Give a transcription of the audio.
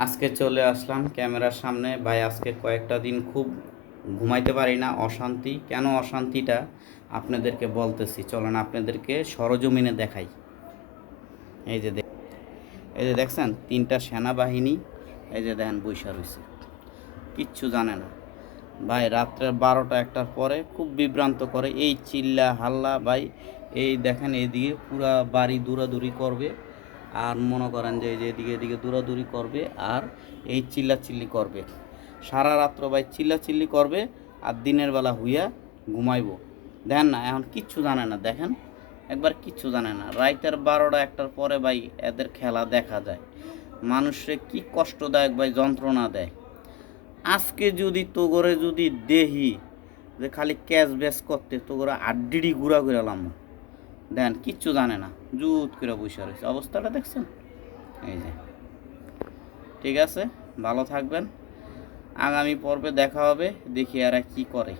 আজকে চলে আসলাম ক্যামেরার সামনে। ভাই আজকে কয়েকটা দিন খুব ঘুমাইতে পারি না, অশান্তি। কেন অশান্তিটা আপনাদেরকে বলতেছি, চলেন আপনাদেরকে সরজমিনে দেখাই। এই যে এই যে দেখছেন তিনটা সেনাবাহিনী, এই যে দেখেন বৈশা রয়েছে, কিচ্ছু জানে না ভাই। রাত্রে 12টা-1টার পরে খুব বিভ্রান্ত করে, এই চিল্লা হাল্লা ভাই। এই দেখেন এদিকে পুরা বাড়ি দৌড়াদৌড়ি করবে, আর মনে করেন যে এই যে এদিকে এদিকে দৌড়াদৌড়ি করবে, আর এই চিল্লাচিল্লি করবে সারা রাত্র ভাই, চিল্লাচিল্লি করবে। আর দিনের বেলা হুইয়া ঘুমাইবো। দেখেন না, এখন কিচ্ছু জানে না, দেখেন একবার কিচ্ছু জানে না। রাইতের 12টা-1টার পরে ভাই এদের খেলা দেখা যায়, মানুষে কি কষ্টদায়ক ভাই, যন্ত্রণা দেয়। আজকে যদি তোগরে যদি দেহি যে খালি ক্যাশ ব্যাস করতে, তোগরে আড্ডিডি ঘুরা ঘুরালাম, দেন কিচ্ছু জানে না, জুত করে বসে রয়েছে। অবস্থাটা দেখছেন? এই যে, ঠিক আছে, ভালো থাকবেন। আগামী পর্বে দেখা হবে, দেখি এরা কি করে।